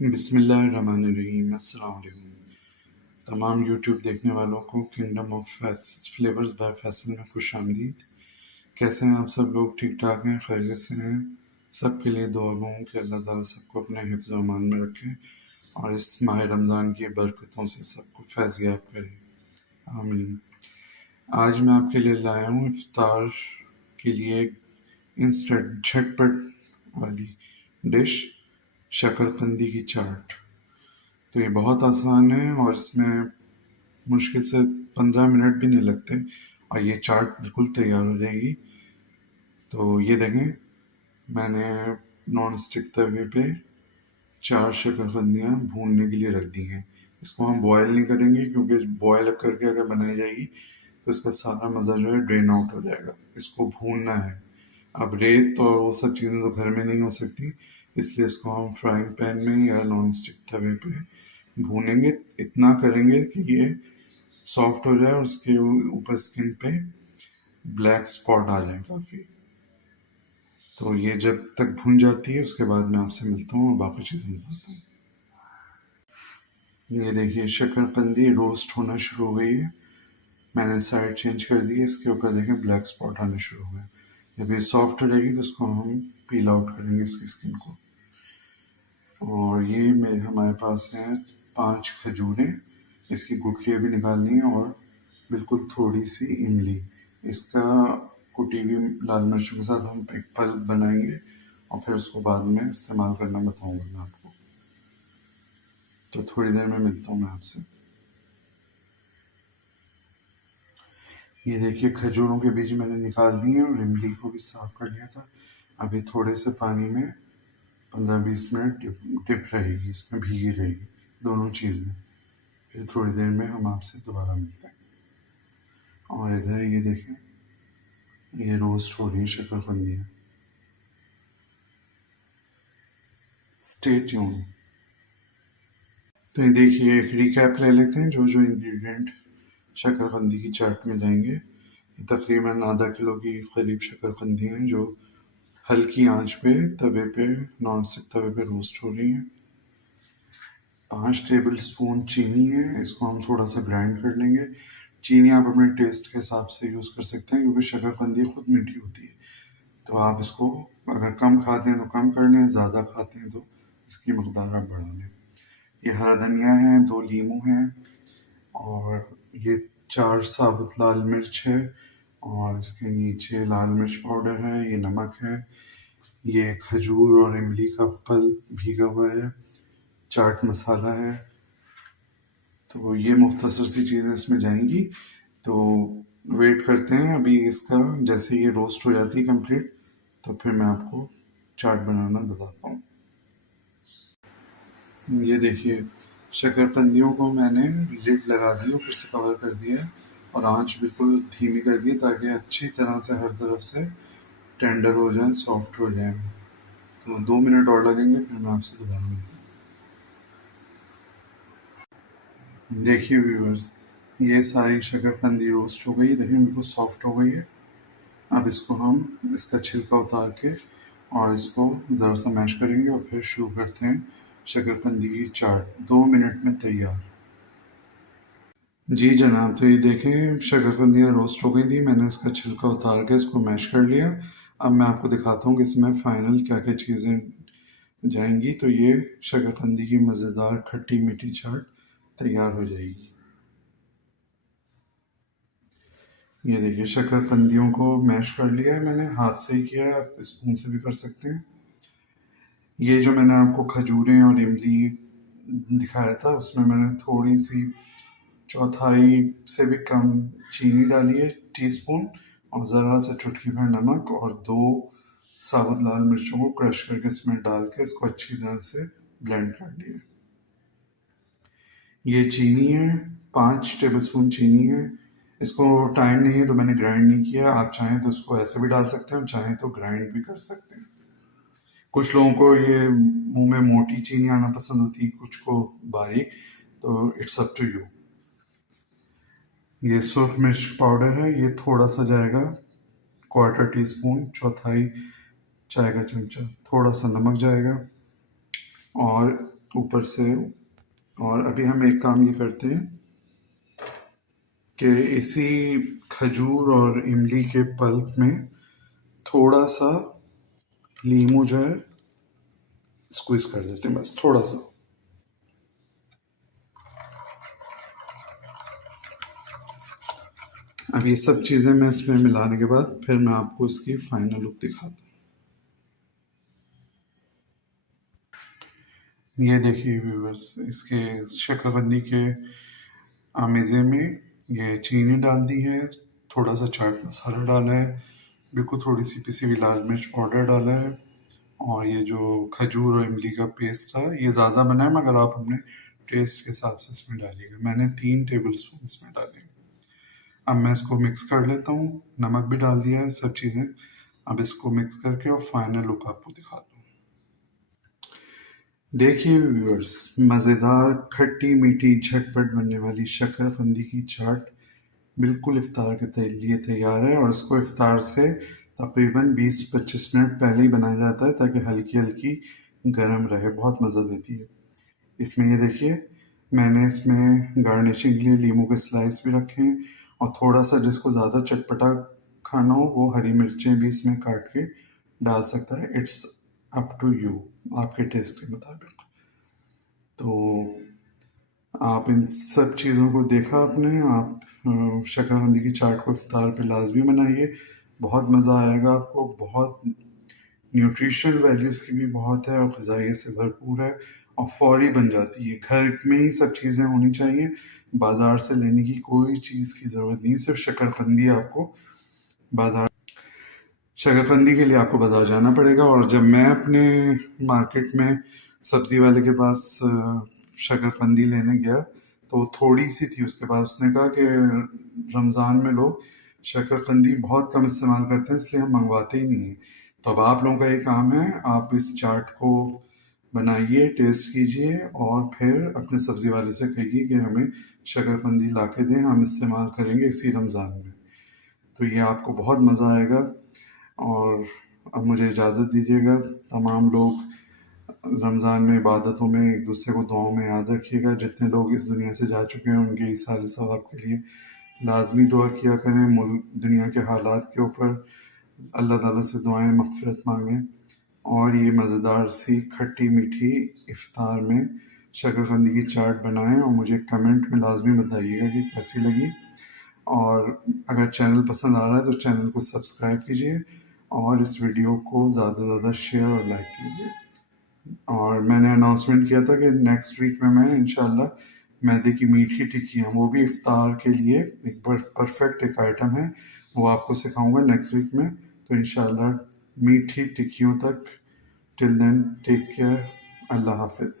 बिस्मिल्लाहिर्रहमानिर्रहीम। अस्सलाम वालेकुम। तमाम यूट्यूब देखने वालों को Kingdom of Flavours by Faisal में खुश आमदीद। कैसे हैं आप सब लोग? ठीक ठाक हैं, खैरियत से हैं? सबके लिए दुआ गो कि अल्लाह ताला सबको अपने हिफ्ज़ व अमान में रखे और इस माह रमज़ान की बरकतों से सबको फैज़याब करे, आमीन। आज मैं आपके लिए लाया हूँ इफ्तार के लिए इंस्टेंट झटपट वाली डिश, शकरकंदी की चाट। तो ये बहुत आसान है और इसमें मुश्किल से 15 मिनट भी नहीं लगते और ये चाट बिल्कुल तैयार हो जाएगी। तो ये देखें, मैंने नॉन स्टिक तवे पे 4 शकरकंदियाँ भूनने के लिए रख दी हैं। इसको हम बॉयल नहीं करेंगे क्योंकि बॉयल करके अगर बनाई जाएगी तो इसका सारा मज़ा जो है ड्रेन आउट हो जाएगा। इसको भूनना है। अब रेत और वो सब चीज़ें तो घर में नहीं हो सकती, इसलिए इसको हम फ्राइंग पैन में या नॉन स्टिक तवे पे भूनेंगे। इतना करेंगे कि ये सॉफ्ट हो जाए और उसके ऊपर स्किन पे ब्लैक स्पॉट आ जाए काफ़ी। तो ये जब तक भून जाती है उसके बाद मैं आपसे मिलता हूँ और बाकी चीज़ें बताता हूँ। ये देखिए, शकरकंदी रोस्ट होना शुरू हो गई है। मैंने साइड चेंज कर दी है। इसके ऊपर देखें ब्लैक स्पॉट आने शुरू हुए। जब ये सॉफ्ट हो जाएगी तो उसको हम पील आउट करेंगे इसकी स्किन को। और ये हमारे पास हैं 5 खजूरें। इसकी गुठलियाँ भी निकालनी है और बिल्कुल थोड़ी सी इमली। इसका कुटी हुई लाल मिर्चों के साथ हम एक पल्प बनाएंगे और फिर उसको बाद में इस्तेमाल करना बताऊंगा मैं आपको। तो थोड़ी देर में मिलता हूँ मैं आपसे। ये देखिए, खजूरों के बीज मैंने निकाल दिए और इमली को भी साफ कर लिया था। अभी थोड़े से पानी में 15-20 मिनट डिप रहेगी, इसमें भीगी रहेगी दोनों चीज़ें। फिर थोड़ी देर में हम आपसे दोबारा मिलते हैं। और इधर ये देखें, ये रोस्ट हो रही है शकरकंदियाँ। Stay tune. तो ये देखिए, एक रिकैप ले लेते हैं जो जो इंग्रेडिएंट शकरकंदी की चाट में जाएंगे। तकरीबन आधा किलो की करीब शकरकंदी हैं जो हल्की आंच पे तवे पे नॉन स्टिक तवे पे रोस्ट हो रही हैं। 5 टेबल स्पून चीनी है, इसको हम थोड़ा सा ग्राइंड कर लेंगे। चीनी आप अपने टेस्ट के हिसाब से यूज़ कर सकते हैं क्योंकि शकरकंदी खुद मीठी होती है। तो आप इसको अगर कम खाते हैं तो कम कर लें, ज़्यादा खाते हैं तो इसकी मकदार आप बढ़ा लें। ये हरा धनिया है, 2 लीमू हैं और ये 4 साबुत लाल मिर्च है और इसके नीचे लाल मिर्च पाउडर है, ये नमक है, ये खजूर और इमली का पल्प भीगा हुआ है, चाट मसाला है। तो ये मुख्तसर सी चीज़ें इसमें जाएंगी। तो वेट करते हैं अभी इसका, जैसे ये रोस्ट हो जाती है कंप्लीट तो फिर मैं आपको चाट बनाना बताता हूँ। ये देखिए, शकरकंदियों को मैंने लिड लगा दी, फिर से कवर कर दिया है और आंच बिल्कुल धीमी कर दी ताकि अच्छी तरह से हर तरफ से टेंडर हो जाए, सॉफ्ट हो जाए। तो 2 मिनट और लगेंगे, फिर मैं आपसे दोबारा मिलता हूँ। देखिए व्यूअर्स, ये सारी शकरकंदी रोस्ट हो गई, देखिए बिल्कुल सॉफ्ट हो गई है। अब इसको हम इसका छिलका उतार के और इसको ज़रा सा मैश करेंगे और फिर शुरू करते हैं शकरकंदी की चाट। 2 मिनट में तैयार। जी जनाब, तो ये देखें, शकरकंदियाँ रोस्ट हो गई थी। मैंने इसका छिलका उतार के इसको मैश कर लिया। अब मैं आपको दिखाता हूँ कि इसमें फ़ाइनल क्या क्या चीज़ें जाएंगी। तो ये शकरकंदी की मज़ेदार खट्टी मीठी चाट तैयार हो जाएगी। ये देखिए, शकरकंदियों को मैश कर लिया है मैंने, हाथ से ही किया है, आप स्पून से भी कर सकते हैं। ये जो मैंने आपको खजूरें और इमली दिखाया था उसमें मैंने थोड़ी सी चौथाई से भी कम चीनी डाली है, टीस्पून, और ज़रा सा चुटकी भर नमक और 2 साबुत लाल मिर्चों को क्रश करके इसमें डाल के इसको अच्छी तरह से ब्लेंड कर लिया। ये चीनी है, 5 टेबलस्पून चीनी है। इसको टाइम नहीं है तो मैंने ग्राइंड नहीं किया। आप चाहें तो इसको ऐसे भी डाल सकते हैं और चाहें तो ग्राइंड भी कर सकते हैं। कुछ लोगों को ये मुंह में मोटी चीनी आना पसंद होती है, कुछ को बारीक, तो इट्स अप टू यू। ये सुरख मिर्च पाउडर है, ये थोड़ा सा जाएगा, 1/4 टीस्पून, चौथाई चाय का चमचा। थोड़ा सा नमक जाएगा और ऊपर से। और अभी हम एक काम ये करते हैं कि इसी खजूर और इमली के पल्प में थोड़ा सा लीमू जो है स्क्वीज कर देते हैं, बस थोड़ा सा। अब ये सब चीज़ें मैं इसमें मिलाने के बाद फिर मैं आपको इसकी फाइनल लुक दिखाता हूँ। ये देखिए व्यूअर्स, इसके शक्करकंदी के आमेज़े में ये चीनी डाल दी है, थोड़ा सा चाट मसाला डाला है, बिल्कुल थोड़ी सी पिसी हुई लाल मिर्च पाउडर डाला है, और ये जो खजूर और इमली का पेस्ट था ये ज़्यादा बना है, मगर आप अपने टेस्ट के हिसाब से इसमें डालिएगा। मैंने 3 टेबल स्पून इसमें डाले। अब मैं इसको मिक्स कर लेता हूँ, नमक भी डाल दिया है, सब चीज़ें। अब इसको मिक्स करके और फाइनल लुक आपको दिखाता हूँ। देखिए व्यूअर्स, मज़ेदार खट्टी मीठी झटपट बनने वाली शक्करकंदी की चाट बिल्कुल इफ्तार के लिए तैयार है। और इसको इफ्तार से तकरीबन 20-25 मिनट पहले ही बनाया जाता है ताकि हल्की हल्की गर्म रहे, बहुत मज़ा देती है। इसमें ये देखिए, मैंने इसमें गार्निशिंग के लिए लीमू के स्लाइस भी रखे हैं, और थोड़ा सा जिसको ज़्यादा चटपटा खाना हो वो हरी मिर्चें भी इसमें काट के डाल सकता है। इट्स अप टू यू, आपके टेस्ट के मुताबिक। तो आप इन सब चीज़ों को देखा आपने, आप शक्करकंदी की चाट को इफ्तार पे लाजमी बनाइए, बहुत मज़ा आएगा आपको। बहुत न्यूट्रिशनल वैल्यूज़ की भी बहुत है और ग़िज़ाइयत से भरपूर है, और फ़ौरी बन जाती है। घर में ही सब चीज़ें होनी चाहिए, बाज़ार से लेने की कोई चीज़ की ज़रूरत नहीं है। सिर्फ शक्करकंदी आपको बाज़ार शक्करकंदी के लिए आपको बाज़ार जाना पड़ेगा। और जब मैं अपने मार्केट में सब्ज़ी वाले के पास शक्करकंदी लेने गया तो थोड़ी सी थी उसके पास। उसने कहा कि रमज़ान में लोग शक्करकंदी बहुत कम इस्तेमाल करते हैं, इसलिए हम मंगवाते ही नहीं हैं। तो अब आप लोगों का ये काम है, आप इस चाट को बनाइए, टेस्ट कीजिए, और फिर अपने सब्ज़ी वाले से कहिए कि हमें शक्करकंदी ला के दें, हम इस्तेमाल करेंगे इसी रमज़ान में। तो ये आपको बहुत मज़ा आएगा। और अब मुझे इजाज़त दीजिएगा। तमाम लोग रमज़ान में इबादतों में एक दूसरे को दुआओं में याद रखिएगा। जितने लोग इस दुनिया से जा चुके हैं उनके इस साल सवाब के लिए लाजमी दुआ किया करें। मुल्क दुनिया के हालात के ऊपर अल्लाह ताला से दुआएं मग़फ़िरत मांगें। और ये मज़ेदार सी खट्टी मीठी इफ्तार में शक्करकंदी की चाट बनाएं और मुझे कमेंट में लाजमी बताइएगा कि कैसी लगी। और अगर चैनल पसंद आ रहा है तो चैनल को सब्सक्राइब कीजिए, और इस वीडियो को ज़्यादा से ज़्यादा शेयर और लाइक कीजिए। और मैंने अनाउंसमेंट किया था कि नेक्स्ट वीक में मैं इंशाल्लाह मैदे की मीठी टिक्कियाँ, वो भी इफ्तार के लिए एक परफेक्ट एक आइटम है, वो आपको सिखाऊंगा नेक्स्ट वीक में। तो इंशाल्लाह मीठी टिक्कियों तक, टिल देन टेक केयर, अल्लाह हाफिज़।